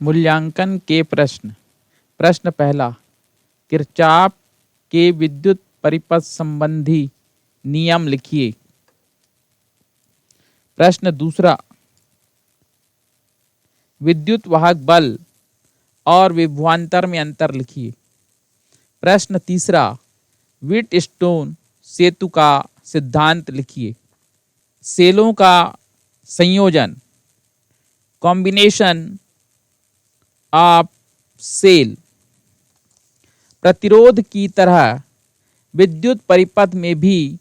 मूल्यांकन के प्रश्न। प्रश्न पहला, किरचॉफ के विद्युत परिपथ संबंधी नियम लिखिए। प्रश्न दूसरा, विद्युत वाहक बल और विभवांतर में अंतर लिखिए। प्रश्न तीसरा, व्हीटस्टोन सेतु का सिद्धांत लिखिए। सेलों का संयोजन, कॉम्बिनेशन ऑफ सेल। प्रतिरोध की तरह विद्युत परिपथ में भी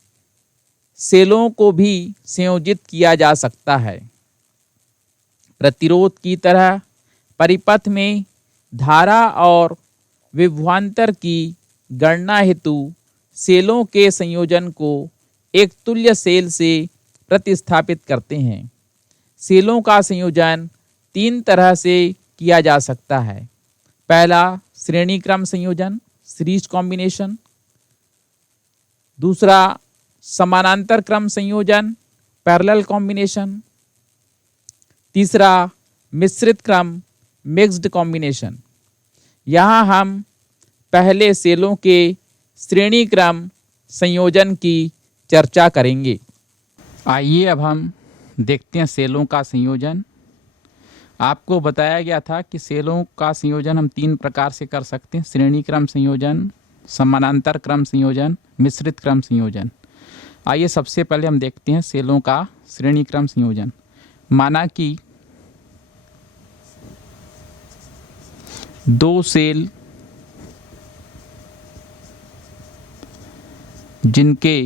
सेलों को भी संयोजित किया जा सकता है। प्रतिरोध की तरह परिपथ में धारा और विभवांतर की गणना हेतु सेलों के संयोजन को एक तुल्य सेल से प्रतिस्थापित करते हैं। सेलों का संयोजन तीन तरह से किया जा सकता है। पहला, श्रेणी क्रम संयोजन, सीरीज कॉम्बिनेशन। दूसरा, समानांतर क्रम संयोजन, पैरेलल कॉम्बिनेशन। तीसरा, मिश्रित क्रम, मिक्स्ड कॉम्बिनेशन। यहाँ हम पहले सेलों के श्रेणी क्रम संयोजन की चर्चा करेंगे। आइए अब हम देखते हैं सेलों का संयोजन। आपको बताया गया था कि सेलों का संयोजन हम तीन प्रकार से कर सकते हैं: श्रेणी क्रम संयोजन, समानांतर क्रम संयोजन, मिश्रित क्रम संयोजन। आइए सबसे पहले हम देखते हैं सेलों का श्रेणी क्रम संयोजन। माना कि दो सेल जिनके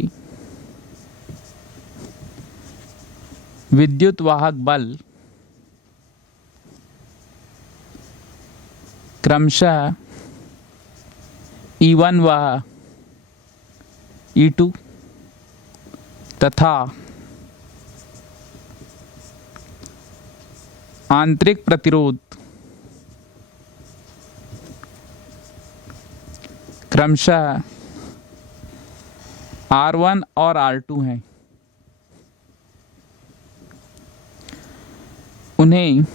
विद्युत वाहक बल क्रमशः E1 व E2 तथा आंतरिक प्रतिरोध क्रमशः R1 और R2 हैं, उन्हें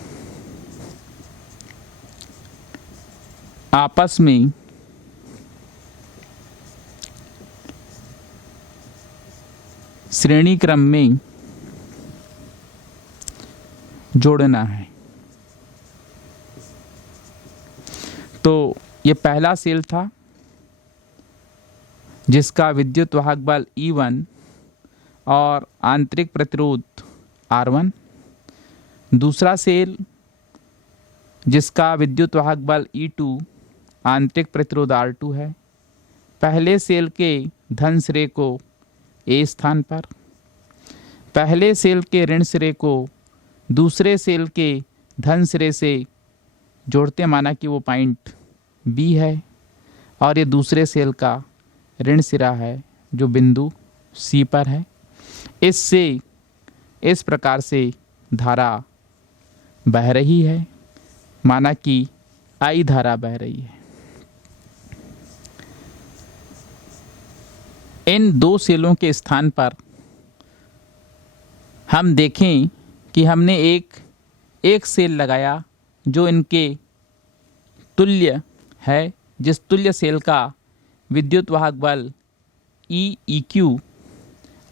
आपस में श्रेणी क्रम में जोड़ना है। तो ये पहला सेल था जिसका विद्युत वाहक बल E1 और आंतरिक प्रतिरोध R1। दूसरा सेल जिसका विद्युत वाहक बल E2, आंतरिक प्रतिरोध R2 है। पहले सेल के धन सिरे को A स्थान पर, पहले सेल के ऋण सिरे को दूसरे सेल के धन सिरे से जोड़ते, माना कि वो पॉइंट B है, और ये दूसरे सेल का ऋण सिरा है जो बिंदु C पर है। इससे इस प्रकार से धारा बह रही है, माना कि I धारा बह रही है। इन दो सेलों के स्थान पर हम देखें कि हमने एक सेल लगाया जो इनके तुल्य है, जिस तुल्य सेल का विद्युत वाहक बल EEQ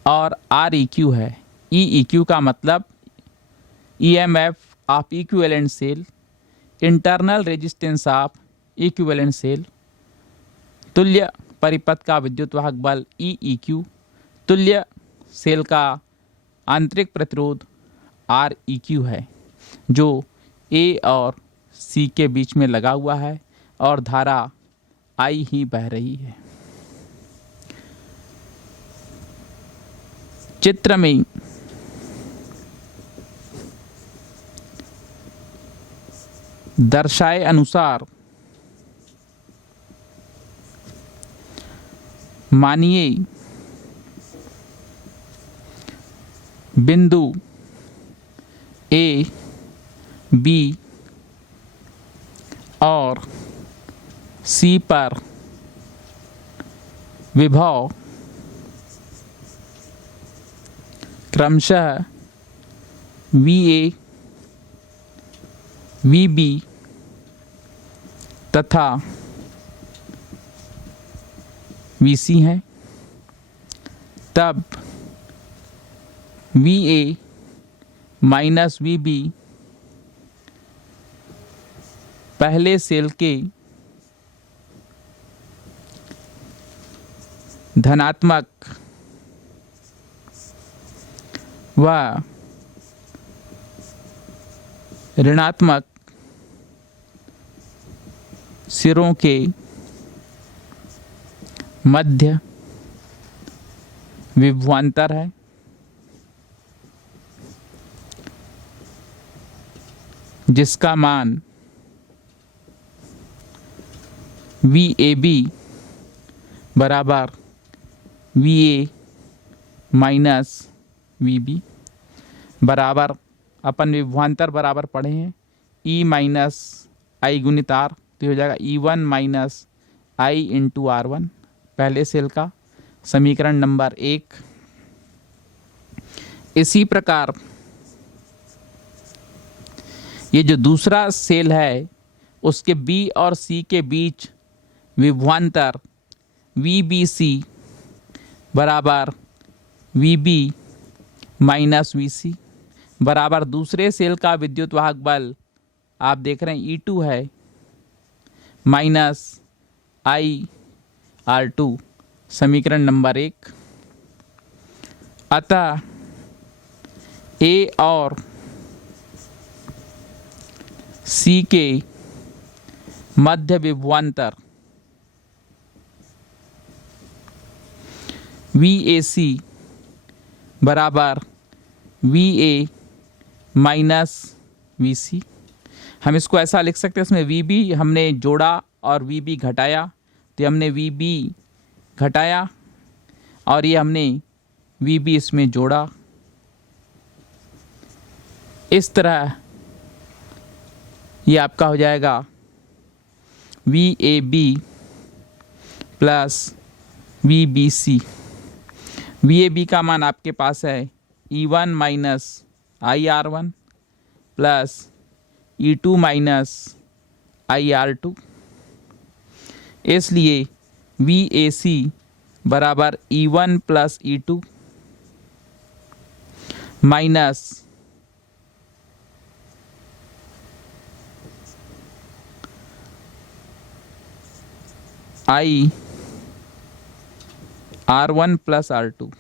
और REQ है। EEQ का मतलब EMF of equivalent cell, internal resistance of equivalent cell. तुल्य परिपथ का विद्युत वाहक बल EEQ, तुल्य सेल का आंतरिक प्रतिरोध REQ है, जो A और C के बीच में लगा हुआ है और धारा I ही बह रही है। चित्र में दर्शाए अनुसार मानिए बिंदु A, B और C पर विभव क्रमशः VA, VB तथा VC है, तब VA माइनस VB पहले सेल के धनात्मक व ऋणात्मक सिरों के मध्य विभवांतर है। जिसका मान VAB बराबर VA माइनस VB बराबर, अपन विभवांतर बराबर पढ़े हैं, E माइनस आई गुणित R, तो हो जाएगा E1 माइनस आई इंटू R1 पहले सेल का, समीकरण नंबर 1। इसी प्रकार ये जो दूसरा सेल है उसके B और C के बीच विभवांतर VBC बराबर VB माइनस VC बराबर, दूसरे सेल का विद्युत वाहक बल आप देख रहे हैं E2 है माइनस IR2, समीकरण नंबर 1। अतः A और C के मध्य विभवांतर VAC बराबर VA माइनस VC। हम इसको ऐसा लिख सकते हैं, इसमें VB हमने जोड़ा और VB घटाया, तो हमने VB घटाया और ये हमने VB इसमें जोड़ा। इस तरह ये आपका हो जाएगा VAB प्लस VBC। VAB का मान आपके पास है E1 minus IR1 plus E2 minus IR2, इसलिए VAC बराबर E1 plus E2 minus IR1 plus R2,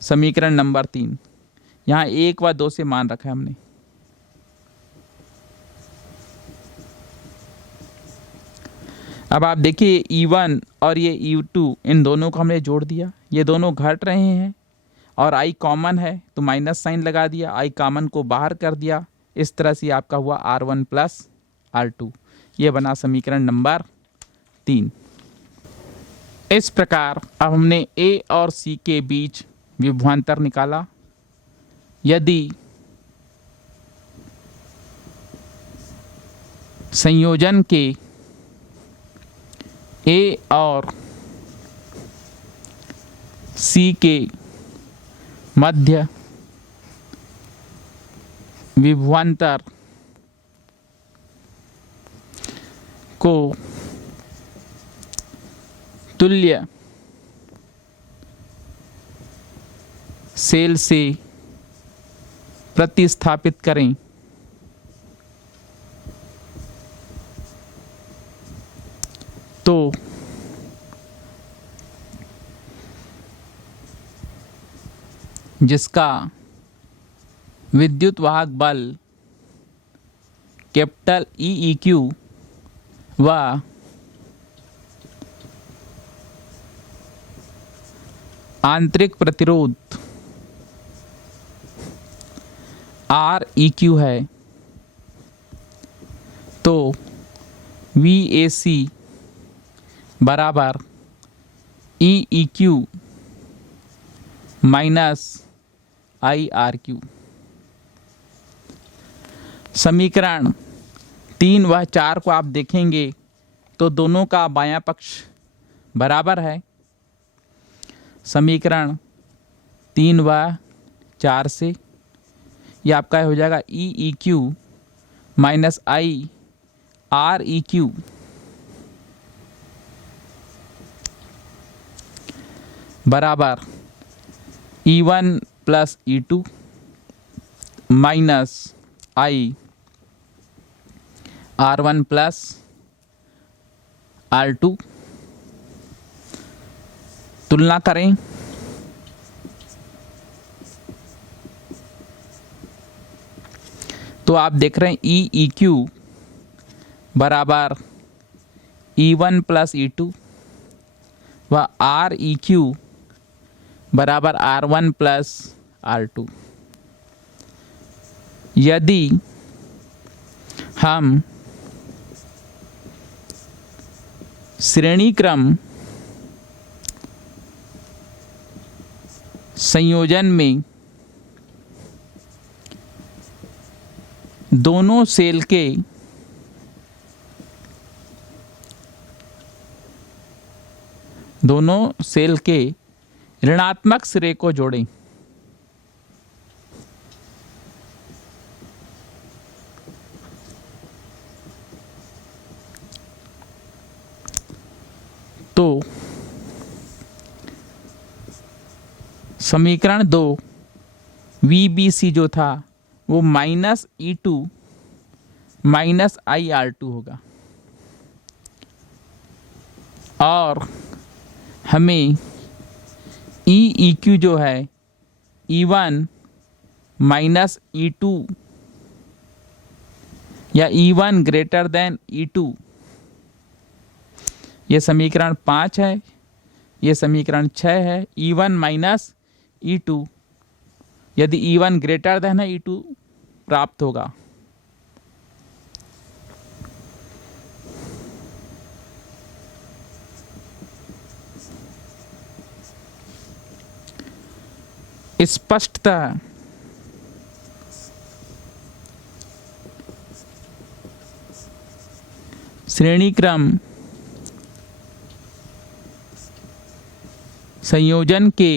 समीकरण नंबर 3। यहाँ 1 व 2 से मान रखा है हमने। अब आप देखिए E1 और ये E2 इन दोनों को हमने जोड़ दिया, ये दोनों घट रहे हैं और I कॉमन है तो माइनस साइन लगा दिया, I कॉमन को बाहर कर दिया। इस तरह से आपका हुआ R1 प्लस R2, ये बना समीकरण नंबर 3। इस प्रकार अब हमने A और C के बीच विभवांतर निकाला। यदि संयोजन के A और C के मध्य विभवांतर को तुल्य सेल से प्रतिस्थापित करें तो जिसका विद्युत वाहक बल कैपिटल EEQ व आंतरिक प्रतिरोध REQ है, तो VAC बराबर EEQ माइनस IRQ। समीकरण 3 व 4 को आप देखेंगे तो दोनों का बायां पक्ष बराबर है। समीकरण 3 व 4 से ये आपका हो जाएगा EEQ minus R E Q बराबर E1 प्लस E2 माइनस आई R1 प्लस R2। तुलना करें तो आप देख रहे हैं ई ई क्यू बराबर E1 प्लस E2 व आर ई क्यू बराबर R1 प्लस R2। यदि हम श्रेणी क्रम संयोजन में दोनों सेल के ऋणात्मक सिरे को जोड़ें तो समीकरण 2 VBC जो था वो माइनस E2 माइनस IR2 होगा और हमें EEQ जो है E1 माइनस E2 या E1 ग्रेटर देन E2, ये समीकरण 5 है, ये समीकरण 6 है। E1 माइनस E2 यदि E1 ग्रेटर देन है E2 प्राप्त होगा। स्पष्टतः श्रेणी क्रम संयोजन के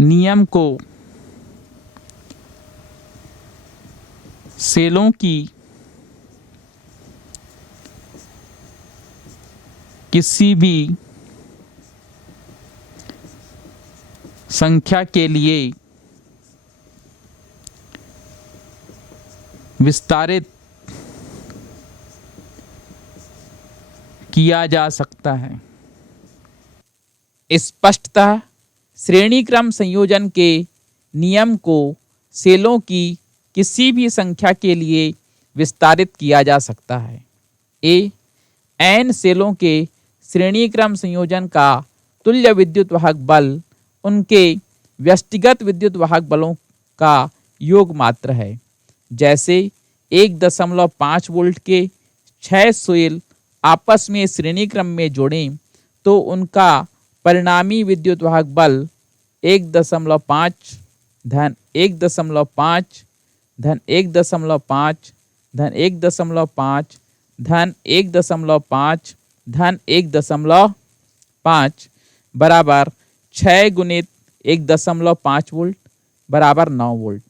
नियम को सेलों की किसी भी संख्या के लिए विस्तारित किया जा सकता है। स्पष्टतः श्रेणी क्रम संयोजन के नियम को सेलों की किसी भी संख्या के लिए विस्तारित किया जा सकता है। n सेलों के श्रेणी क्रम संयोजन का तुल्य विद्युत वाहक बल उनके व्यष्टिगत विद्युत वाहक बलों का योग मात्र है। जैसे 1.5 वोल्ट के 6 सेल आपस में श्रेणी क्रम में जोड़ें तो उनका परिणामी विद्युत वाहक बल 1.5 धन 1.5 धन 1.5 धन 1.5 धन 1.5 धन 1.5 बराबर 6 गुणित 1.5 वोल्ट बराबर 9 वोल्ट।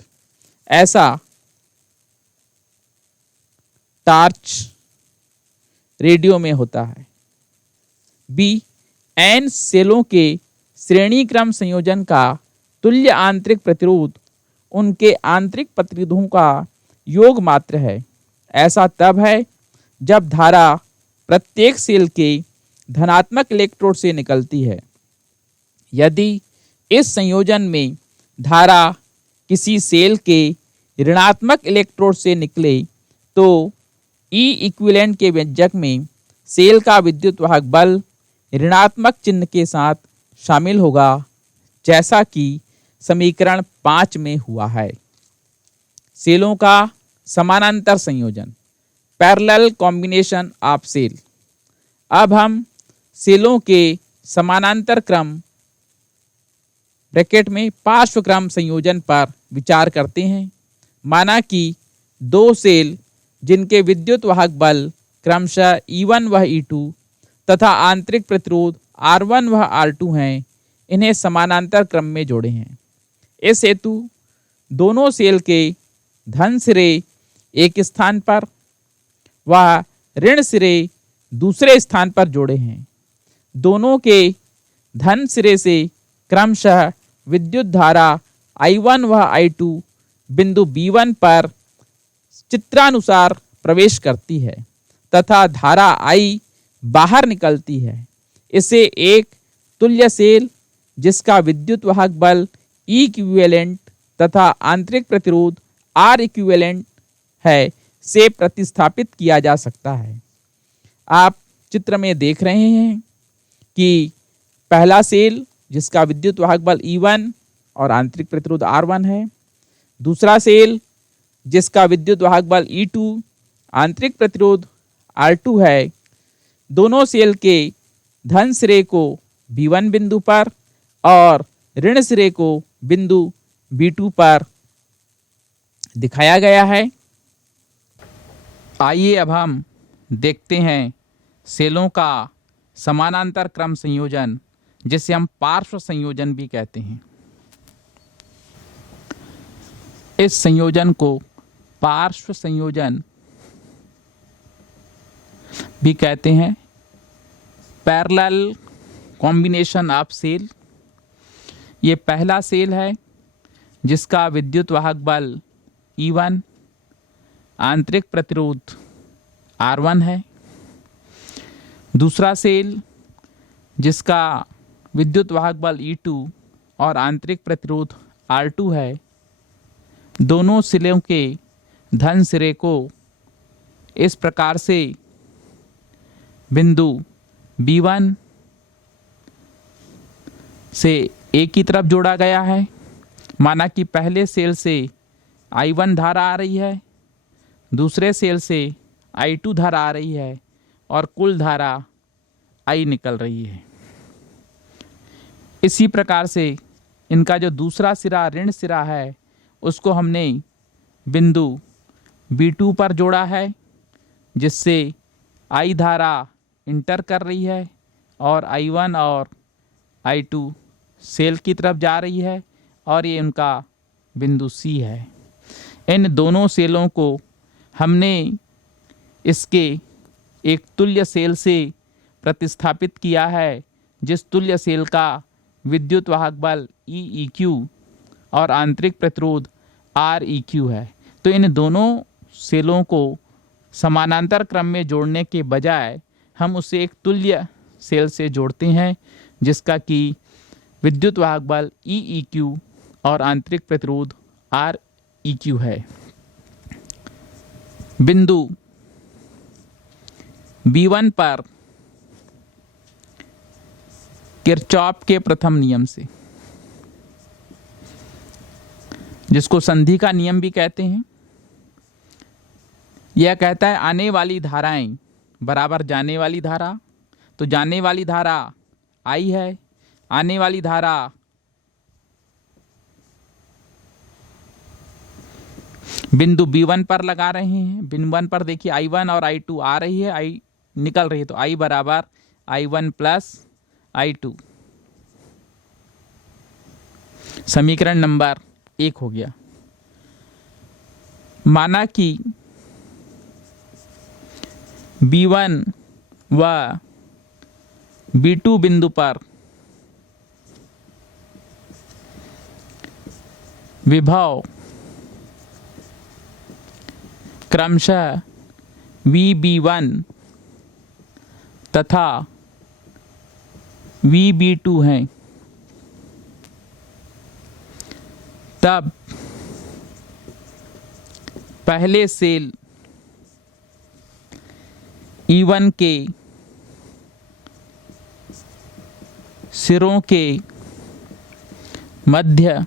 ऐसा टार्च रेडियो में होता है। n सेलों के श्रेणी क्रम संयोजन का तुल्य आंतरिक प्रतिरोध उनके आंतरिक प्रतिरोधों का योग मात्र है। ऐसा तब है जब धारा प्रत्येक सेल के धनात्मक इलेक्ट्रोड से निकलती है। यदि इस संयोजन में धारा किसी सेल के ऋणात्मक इलेक्ट्रोड से निकले तो ई इक्विवेलेंट के व्यंजक में सेल का विद्युत वाहक बल ऋणात्मक चिन्ह के साथ शामिल होगा, जैसा कि समीकरण 5 में हुआ है। सेलों का समानांतर संयोजन, पैरेलल कॉम्बिनेशन ऑफ सेल। अब हम सेलों के समानांतर क्रम ब्रैकेट में पार्श्व क्रम संयोजन पर विचार करते हैं। माना कि दो सेल जिनके विद्युत वाहक बल क्रमशः E1 व E2 तथा आंतरिक प्रतिरोध R1 व R2 हैं, इन्हें समानांतर क्रम में जोड़े हैं। इस हेतु दोनों सेल के धन सिरे एक स्थान पर व ऋण सिरे दूसरे स्थान पर जोड़े हैं। दोनों के धन सिरे से क्रमशः विद्युत धारा I1 व I2 बिंदु B1 पर चित्रानुसार प्रवेश करती है तथा धारा I बाहर निकलती है। इसे एक तुल्य सेल जिसका विद्युत वाहक बल E इक्विवेलेंट तथा आंतरिक प्रतिरोध R इक्विवेलेंट है से प्रतिस्थापित किया जा सकता है। आप चित्र में देख रहे हैं कि पहला सेल जिसका विद्युत वाहक बल E1 और आंतरिक प्रतिरोध R1 है, दूसरा सेल जिसका विद्युत वाहक बल E2 आंतरिक प्रतिरोध R2 है। दोनों सेल के धन सिरे को B1 बिंदु पर और ऋण सिरे को बिंदु B2 पर दिखाया गया है। आइए अब हम देखते हैं सेलों का समानांतर क्रम संयोजन, जिसे हम पार्श्व संयोजन भी कहते हैं। इस संयोजन को पार्श्व संयोजन भी कहते हैं। Parallel combination of cell. ये पहला सेल है जिसका विद्युत वाहक बल E1 आंतरिक प्रतिरोध R1 है। दूसरा सेल जिसका विद्युत वाहक बल E2 और आंतरिक प्रतिरोध R2 है। दोनों सिरों के धन सिरे को इस प्रकार से बिंदु B1 से एक की तरफ जोड़ा गया है। माना कि पहले सेल से I1 धारा आ रही है, दूसरे सेल से I2 धारा आ रही है और कुल धारा I निकल रही है। इसी प्रकार से इनका जो दूसरा सिरा ऋण सिरा है उसको हमने बिंदु B2 पर जोड़ा है, जिससे I धारा इंटर कर रही है और I1 और I2 सेल की तरफ जा रही है और ये उनका बिंदु C है। इन दोनों सेलों को हमने इसके एक तुल्य सेल से प्रतिस्थापित किया है, जिस तुल्य सेल का विद्युत वाहक बल EEQ और आंतरिक प्रतिरोध REQ है। तो इन दोनों सेलों को समानांतर क्रम में जोड़ने के बजाय हम उसे एक तुल्य सेल से जोड़ते हैं, जिसका कि विद्युत वाहक बल EEQ और आंतरिक प्रतिरोध REQ है। बिंदु B1 पर किरचॉफ के प्रथम नियम से, जिसको संधि का नियम भी कहते हैं, यह कहता है आने वाली धाराएं बराबर जाने वाली धारा। तो जाने वाली धारा I है, आने वाली धारा बिंदु B1 पर लगा रहे हैं। बिंदु 1 पर देखिए I1 और I2 आ रही है, I निकल रही है, तो I बराबर I1 प्लस I2। समीकरण नंबर 1 हो गया। माना कि B1 व B2 बिंदु पर विभव क्रमशः VB1 तथा VB2 हैं, तब पहले सेल E1 के सिरों के मध्य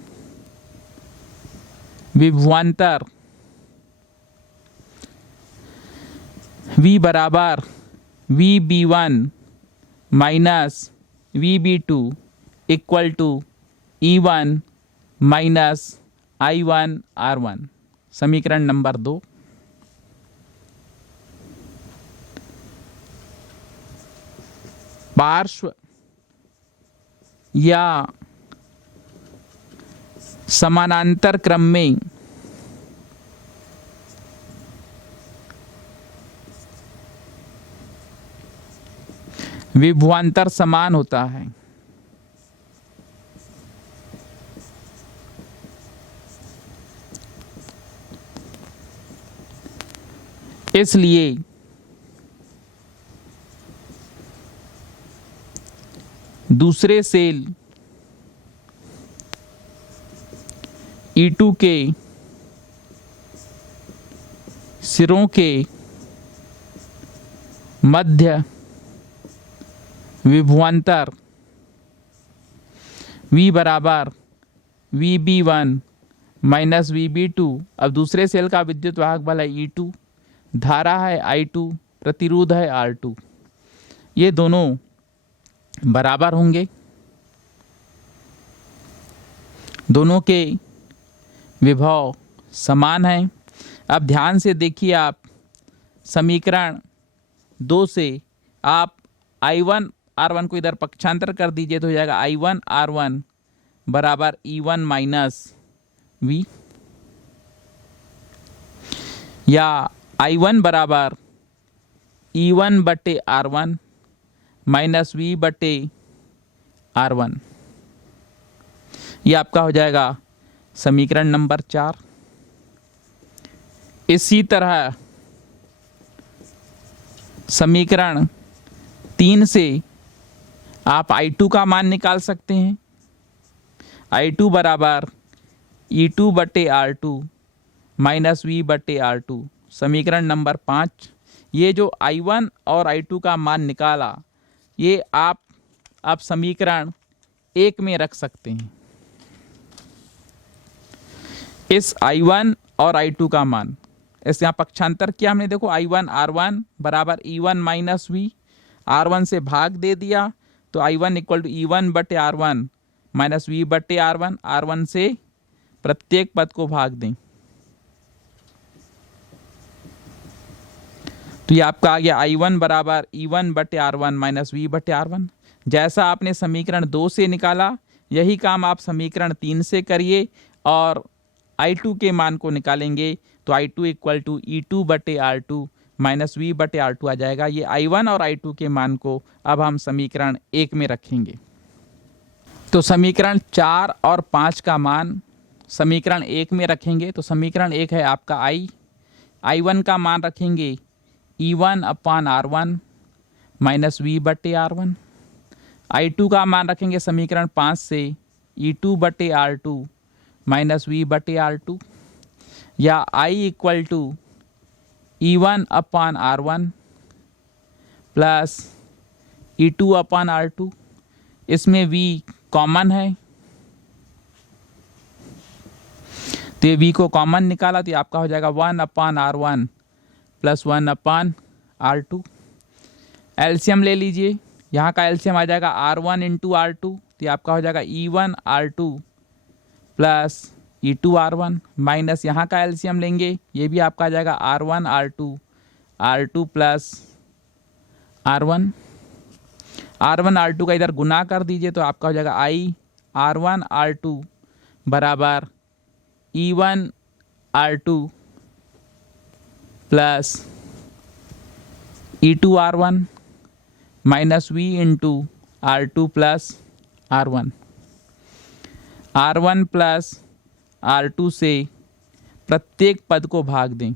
विभवांतर V बराबर VB1 minus VB2 equal to E1 minus I1 R1। समीकरण नंबर 2। पार्श्व या समानांतर क्रम में विभवांतर समान होता है। इसलिए दूसरे सेल E2 के सिरों के मध्य विभवांतर V बराबर VB1 माइनस VB2। अब दूसरे सेल का विद्युत वाहक बल है E2, धारा है I2, प्रतिरोध है R2। ये दोनों बराबर होंगे, दोनों के विभव समान हैं। अब ध्यान से देखिए, आप समीकरण 2 से आप I1 R1 को इधर पक्षांतर कर दीजिए तो हो जाएगा I1 R1 बराबर E1 माइनस V, या I1 बराबर E1 बटे R1 माइनस V बटे R1। ये आपका हो जाएगा समीकरण नंबर 4। इसी तरह समीकरण 3 से आप I2 का मान निकाल सकते हैं। I2 बराबर E2 बटे R2 माइनस V बटे R2। समीकरण नंबर 5। ये जो I1 और I2 का मान निकाला, ये आप समीकरण 1 में रख सकते हैं। इस I1 और I2 का मान इस यहाँ पक्षांतर किया हमने, देखो I1 R1 बराबर E1 माइनस V, R1 से भाग दे दिया तो I1 इक्वल टू E1 बटे R1 माइनस V बटे R1। R1 से प्रत्येक पद को भाग दें तो ये आपका आ गया I1 बराबर E1 बटे R1 माइनस V बटे R1। जैसा आपने समीकरण 2 से निकाला, यही काम आप समीकरण 3 से करिए और I2 के मान को निकालेंगे तो I2 इक्वल टू E2 बटे R2 माइनस V बटे R2 आ जाएगा। ये I1 और I2 के मान को अब हम समीकरण 1 में रखेंगे। तो समीकरण 4 और 5 का मान समीकरण 1 में रखेंगे। तो समीकरण 1 है आपका I1 का मान रखेंगे E1 upon R1 minus V बटे R1। I2 का मान रखेंगे समीकरण 5 से E2 बटे R2 माइनस V बटे R2, या I equal to E1 upon R1 plus E2 upon R2। इसमें V कॉमन है तो ये V को कॉमन निकाला तो आपका हो जाएगा 1 अपान R1 प्लस 1 अपान R2। एलसीएम ले लीजिए, यहाँ का एलसीएम आ जाएगा R1 इंटू R2 तो आपका हो जाएगा E1 R2 plus E2 R1 minus यहाँ का एलसीएम लेंगे, ये भी आपका आ जाएगा R1 R2 plus R1 R2 का इधर गुना कर दीजिए तो आपका हो जाएगा I R1 R2 बराबर E1 R2 plus E2 R1 minus V into R2 plus R1 plus R2 से प्रत्येक पद को भाग दें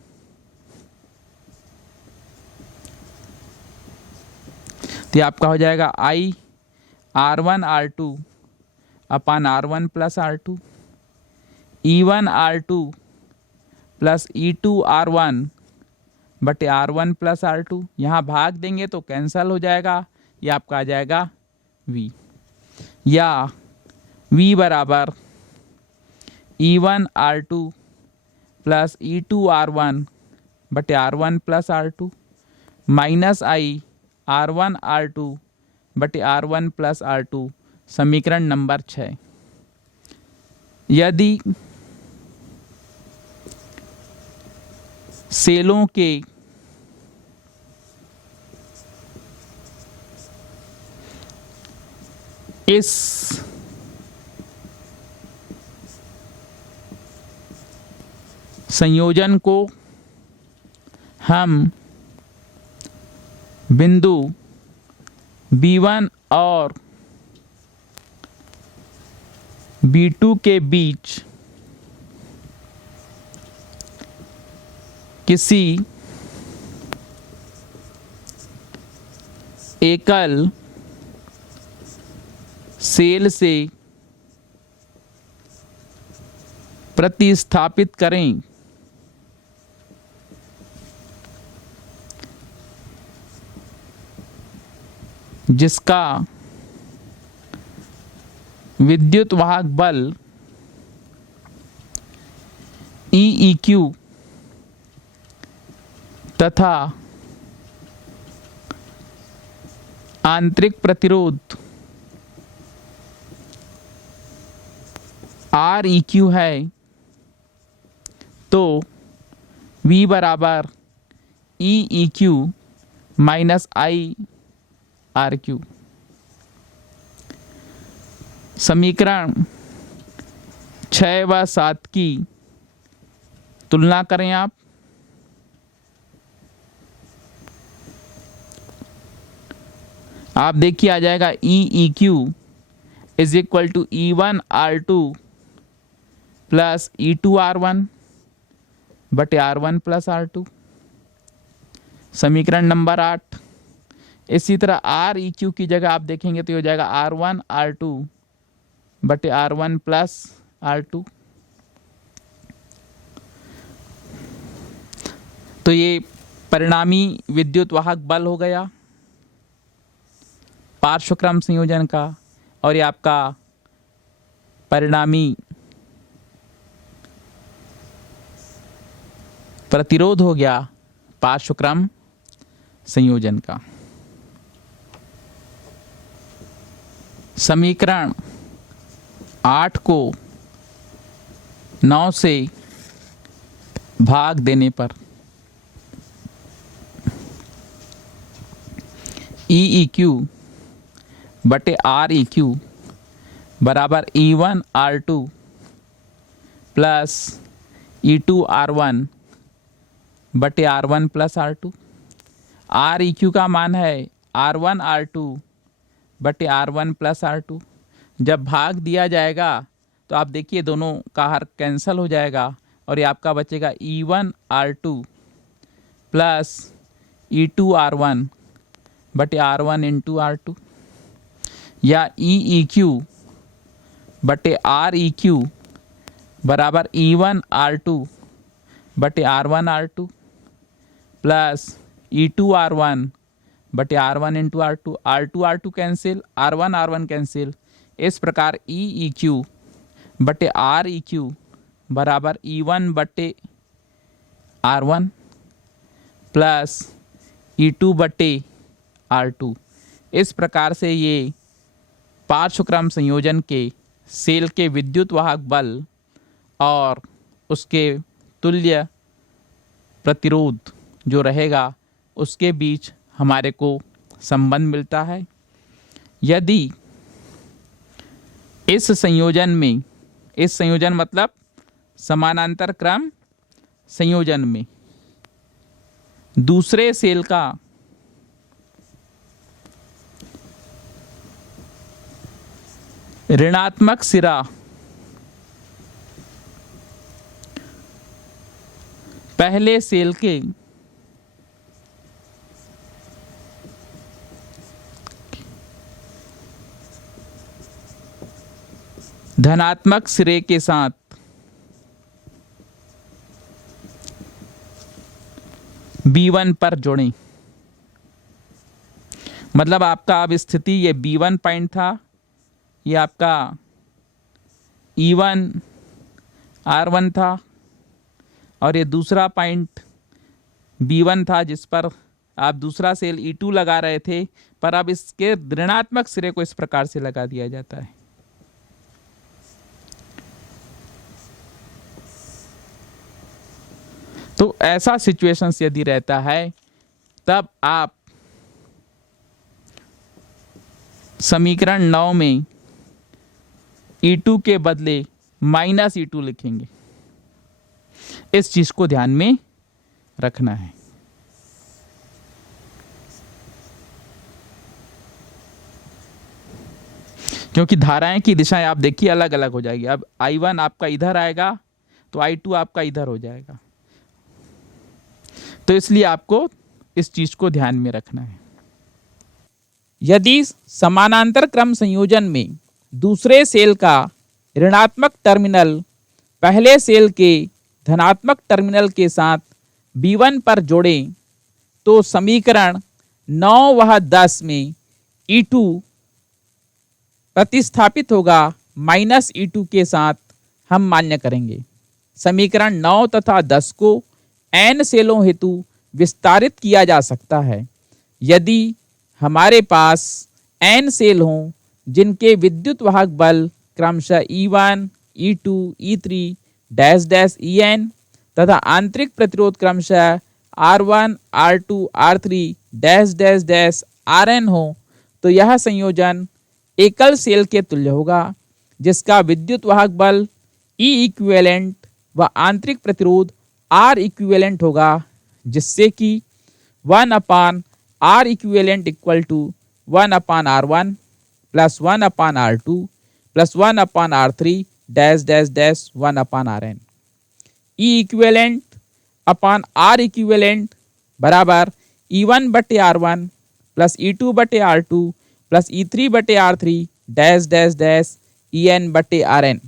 तो आपका हो जाएगा I R1 R2 upon R1 plus R2, E1 R2 plus E2 R1 बटे R1 प्लस R2। यहाँ भाग देंगे तो कैंसल हो जाएगा, ये आपका आ जाएगा V, या V बराबर E1 R2 plus E2 R1 बटे R1 plus R2 minus I R1 R2 बटे R1 प्लस R2। समीकरण नंबर 6। यदि सेलों के इस संयोजन को हम बिंदु B1 और B2 के बीच किसी एकल सेल से प्रतिस्थापित करें। जिसका विद्युत वाहक बल EEQ तथा आंतरिक प्रतिरोध REQ है, तो V बराबर EEQ माइनस IRQ। समीकरण 6 व 7 की तुलना करें आप। देखिए आ जाएगा EEQ is equal to E1R2 plus E2R1 बटे R1 प्लस R2। समीकरण नंबर 8। इसी तरह REQ की जगह आप देखेंगे तो हो जाएगा R1R2 बटे R1 प्लस R2। तो ये परिणामी विद्युत वाहक बल हो गया पार्श्वक्रम संयोजन का, और ये आपका परिणामी प्रतिरोध हो गया पार्श्वक्रम संयोजन का। समीकरण 8 को 9 से भाग देने पर EEQ बटे REQ बराबर E1R2 प्लस E2R1 बटे R1 प्लस R2। REQ का मान है R1R2 बटे R1 प्लस R2। जब भाग दिया जाएगा तो आप देखिए दोनों का हर कैंसिल हो जाएगा और ये आपका बचेगा E1R2 प्लस E2R1 बटे R1 इंटू R2, या EEQ बटे REQ बराबर E1R2 बटे R1 R2 प्लस E2R1 बटे R1 into R2। R2 R2 cancel, R1 R1 cancel. इस प्रकार EEQ बटे REQ बराबर E1 बटे R1 प्लस E2 बटे R2। इस प्रकार से ये पार्श्वक्रम संयोजन के सेल के विद्युत वाहक बल और उसके तुल्य प्रतिरोध जो रहेगा उसके बीच हमारे को संबंध मिलता है। यदि इस संयोजन मतलब समानांतर क्रम संयोजन में दूसरे सेल का ऋणात्मक सिरा पहले सेल के धनात्मक सिरे के साथ B1 पर जोड़ें। मतलब आपका अब स्थिति ये B1 पॉइंट था, ये आपका E1 R1 था और ये दूसरा पॉइंट B1 था जिस पर आप दूसरा सेल E2 लगा रहे थे, पर अब इसके ऋणात्मक सिरे को इस प्रकार से लगा दिया जाता है। तो ऐसा सिचुएशंस यदि रहता है तब आप समीकरण 9 में E2 के बदले माइनस E2 लिखेंगे। इस चीज को ध्यान में रखना है। क्योंकि धाराएं की दिशाएं आप देखिए अलग अलग हो जाएगी। अब I1 आपका इधर आएगा तो I2 आपका इधर हो जाएगा, तो इसलिए आपको इस चीज को ध्यान में रखना है। यदि समानांतर क्रम संयोजन में दूसरे सेल का ऋणात्मक टर्मिनल पहले सेल के धनात्मक टर्मिनल के साथ B1 पर जोड़ें तो समीकरण 9 व 10 में E2 प्रतिस्थापित होगा माइनस E2 के साथ हम मान्य करेंगे। समीकरण 9 तथा 10 को n सेलों हेतु विस्तारित किया जा सकता है। यदि हमारे पास n सेल हों जिनके विद्युत वाहक बल क्रमशः E1, E2, E3 dash dash En तथा आंतरिक प्रतिरोध क्रमशः R1, R2, R3 dash dash dash Rn हो, तो यह संयोजन एकल सेल के तुल्य होगा जिसका विद्युत वाहक बल E इक्विवेलेंट व आंतरिक प्रतिरोध R इक्विवेलेंट होगा, जिससे कि 1/R equivalent equal to 1/R1 plus 1/R2 plus 1/R3 dash dash dash 1/Rn। E equivalent upon R equivalent बराबर E1/R1 plus E2/R2 plus E3/R3 dash dash dash En/Rn।